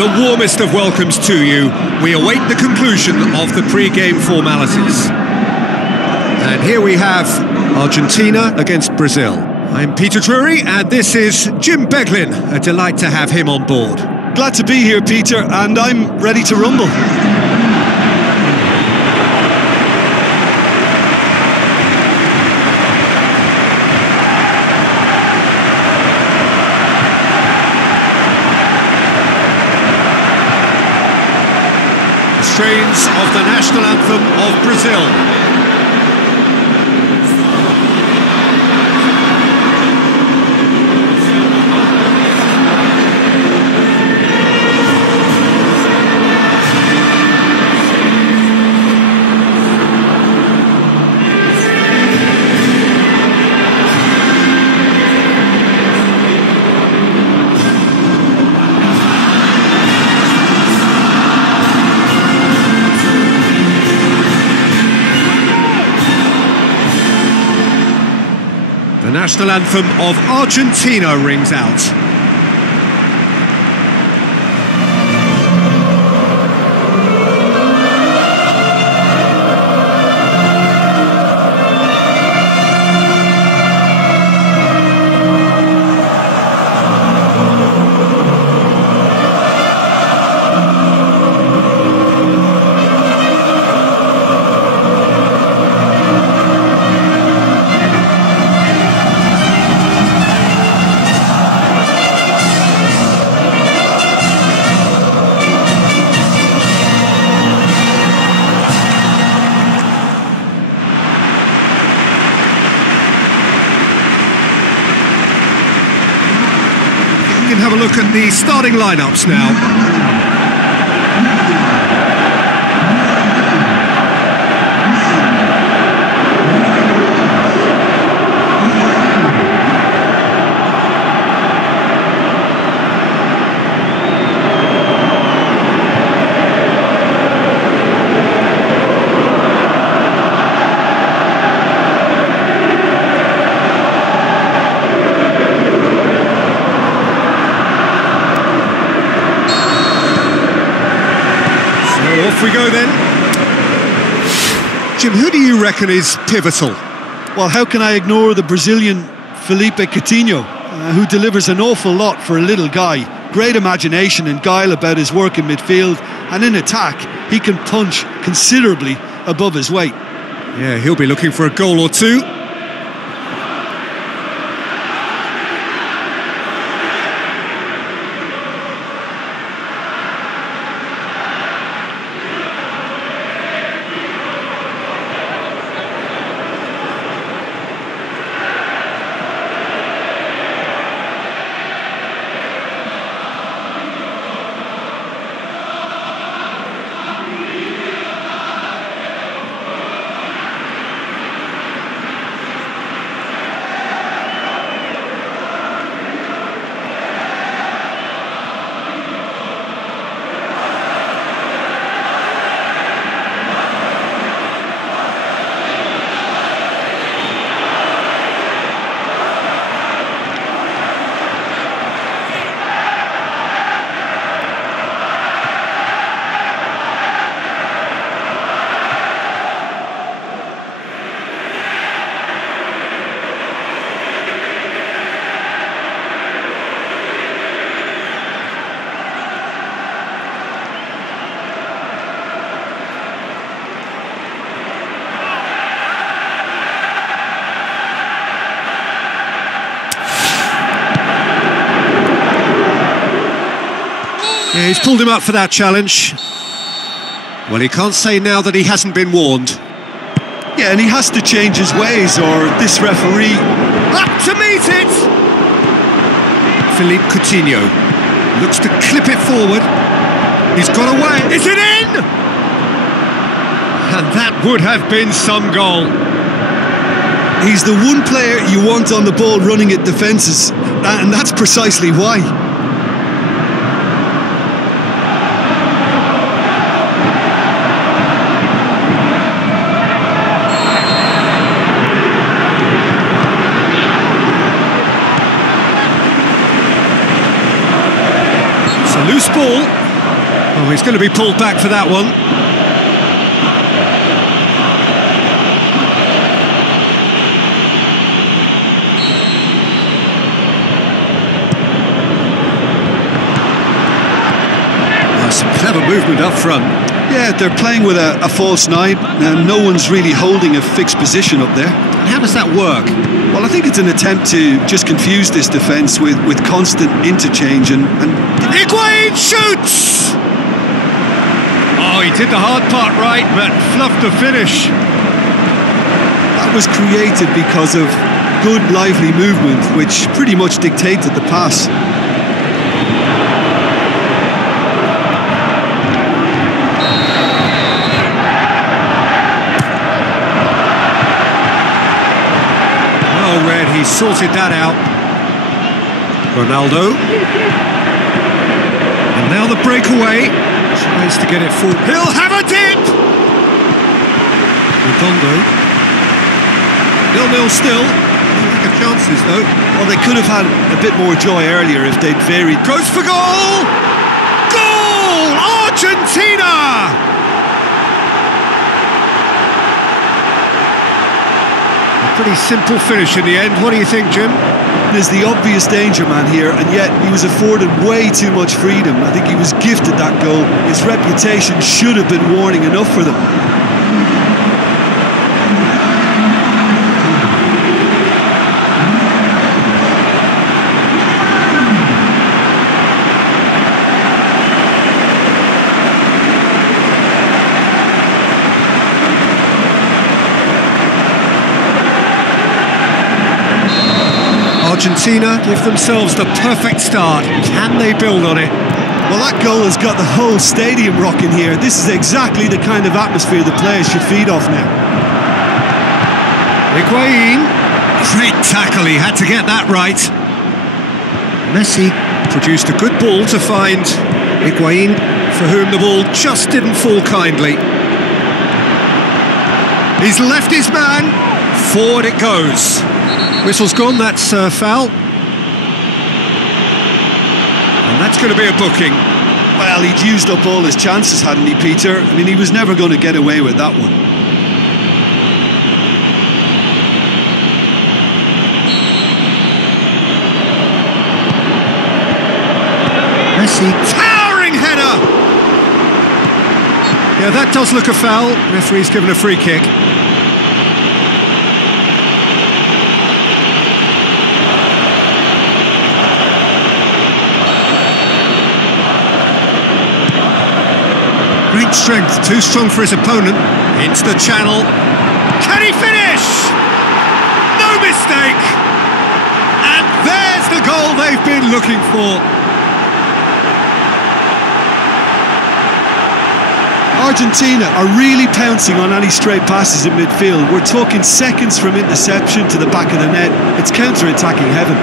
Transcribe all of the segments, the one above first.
The warmest of welcomes to you. We await the conclusion of the pre-game formalities. And here we have Argentina against Brazil. I'm Peter Drury, and this is Jim Beglin. A delight to have him on board. Glad to be here, Peter, and I'm ready to rumble. Strains of the national anthem of Brazil. The national anthem of Argentina rings out. We can have a look at the starting lineups now. Off we go then. Jim, who do you reckon is pivotal? Well, how can I ignore the Brazilian Felipe Coutinho, who delivers an awful lot for a little guy. Great imagination and guile about his work in midfield, and in attack, he can punch considerably above his weight. Yeah, he'll be looking for a goal or two. Yeah, he's pulled him up for that challenge. Well, he can't say now that he hasn't been warned. Yeah, and he has to change his ways, or this referee... Up to meet it! Philippe Coutinho looks to clip it forward. He's got away. Is it in? And that would have been some goal. He's the one player you want on the ball running at defences, and that's precisely why. Loose ball. Oh, he's going to be pulled back for that one. Some clever movement up front. Yeah, they're playing with a false nine, and no one's really holding a fixed position up there. And how does that work? Well, I think it's an attempt to just confuse this defence with constant interchange and... Higuain shoots! Oh, he did the hard part right, but fluffed the finish. That was created because of good, lively movement, which pretty much dictated the pass. He sorted that out. Ronaldo. And now the breakaway. Tries to get it full. He'll have a dip! Redondo. 0-0 still. No lack of chances, though. Well, they could have had a bit more joy earlier if they'd varied. Goes for goal! Goal! Argentina! Pretty simple finish in the end. What do you think, Jim? There's the obvious danger man here, and yet he was afforded way too much freedom. I think he was gifted that goal. His reputation should have been warning enough for them. Argentina give themselves the perfect start. Can they build on it? Well, that goal has got the whole stadium rocking here. This is exactly the kind of atmosphere the players should feed off now. Higuain. Great tackle, he had to get that right. Messi produced a good ball to find Higuain, for whom the ball just didn't fall kindly. He's left his man. Forward it goes. Whistle's gone, that's foul. And that's going to be a booking. Well, he'd used up all his chances, hadn't he, Peter? I mean, he was never going to get away with that one. Messi. Towering header! Yeah, that does look a foul. Referee's given a free kick. Great strength, too strong for his opponent. Into the channel. Can he finish? No mistake! And there's the goal they've been looking for. Argentina are really pouncing on any straight passes in midfield. We're talking seconds from interception to the back of the net. It's counter-attacking heaven.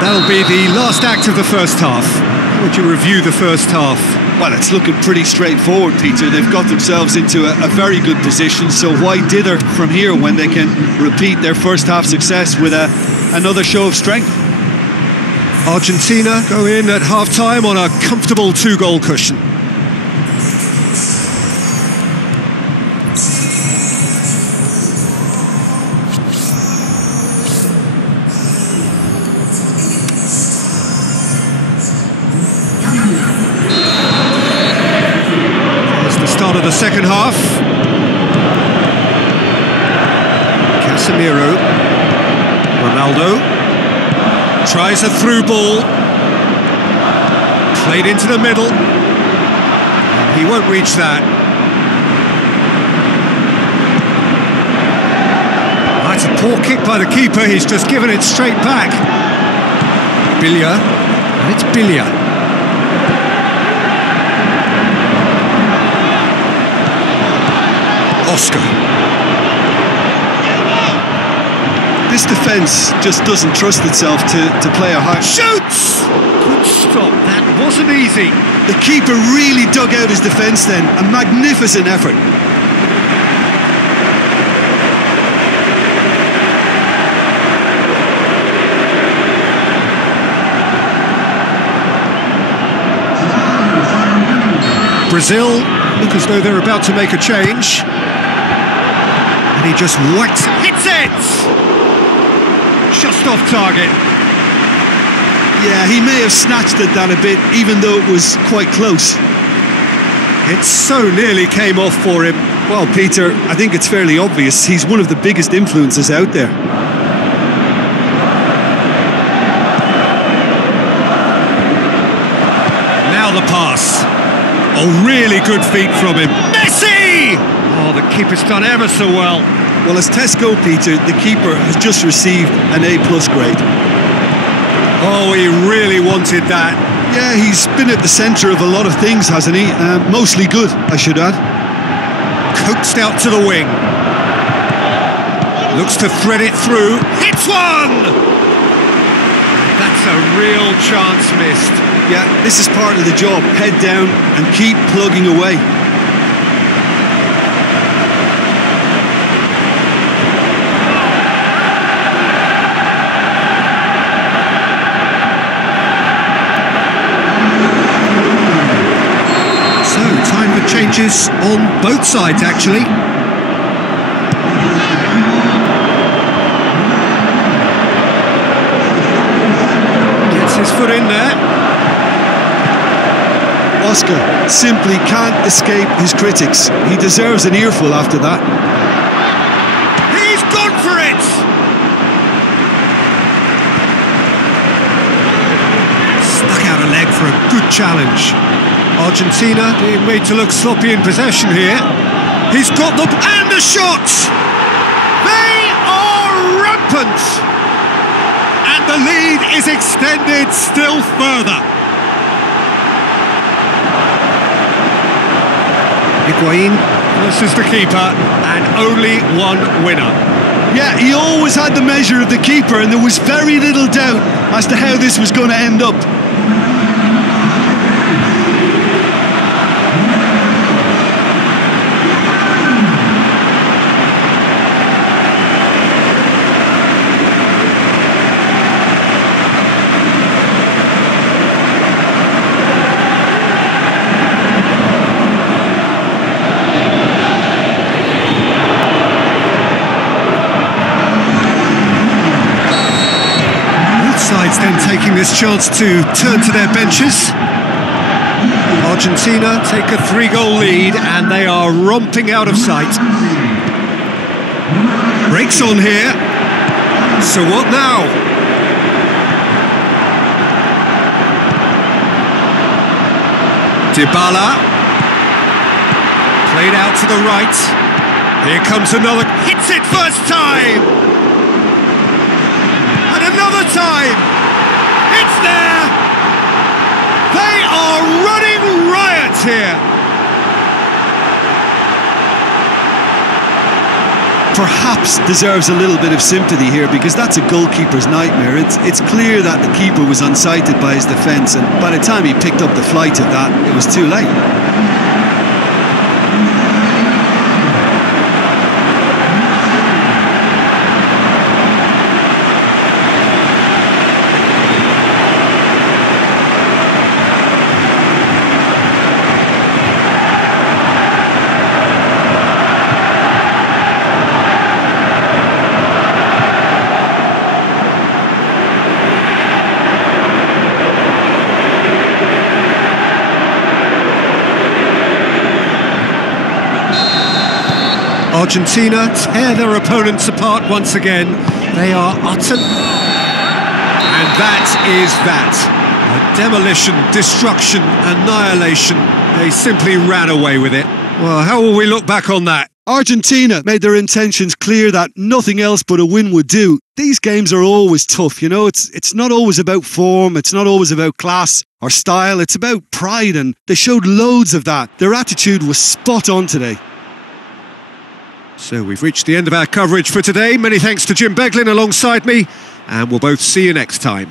That'll be the last act of the first half. How would you review the first half? Well, it's looking pretty straightforward, Peter. They've got themselves into a very good position, so why dither from here when they can repeat their first half success with another show of strength? Argentina go in at half-time on a comfortable 2-goal cushion. Start of the second half. Casemiro. Ronaldo. Tries a through ball. Played into the middle. He won't reach that. That's a poor kick by the keeper. He's just given it straight back. Bilia. And it's Bilia. Oscar. This defence just doesn't trust itself to play a high. Shoots! Good stop, that wasn't easy. The keeper really dug out his defence then. A magnificent effort. Brazil look as though they're about to make a change. And he just whacks, hits it! Just off target. Yeah, he may have snatched at that a bit, even though it was quite close. It so nearly came off for him. Well, Peter, I think it's fairly obvious. He's one of the biggest influences out there. Now the pass. Oh, really good feet from him. Messi! Oh, the keeper's done ever so well. Well, as tests go, Peter, the keeper has just received an A+ grade. Oh, he really wanted that. Yeah, he's been at the centre of a lot of things, hasn't he? Mostly good, I should add. Coaxed out to the wing. Looks to thread it through. Hits one! That's a real chance missed. Yeah, this is part of the job. Head down and keep plugging away. So, time for changes on both sides, actually. Gets his foot in there. Oscar simply can't escape his critics. He deserves an earful after that. He's gone for it! Stuck out a leg for a good challenge. Argentina being made to look sloppy in possession here. He's got them, and the shot! They are rampant! And the lead is extended still further. Higuain versus the keeper, and only one winner. Yeah, he always had the measure of the keeper, and there was very little doubt as to how this was going to end up. Sides then taking this chance to turn to their benches. Argentina take a 3-goal lead and they are romping out of sight. Breaks on here. So what now? Dybala. Played out to the right. Here comes another. Hits it first time! Another time! It's there! They are running riot here! Perhaps deserves a little bit of sympathy here, because that's a goalkeeper's nightmare. It's clear that the keeper was unsighted by his defence, and by the time he picked up the flight of that, it was too late. Argentina tear their opponents apart once again. They are utter... And that is that. A demolition, destruction, annihilation. They simply ran away with it. Well, how will we look back on that? Argentina made their intentions clear that nothing else but a win would do. These games are always tough, you know. It's not always about form, it's not always about class or style, it's about pride, and they showed loads of that. Their attitude was spot on today. So we've reached the end of our coverage for today. Many thanks to Jim Beglin alongside me, and we'll both see you next time.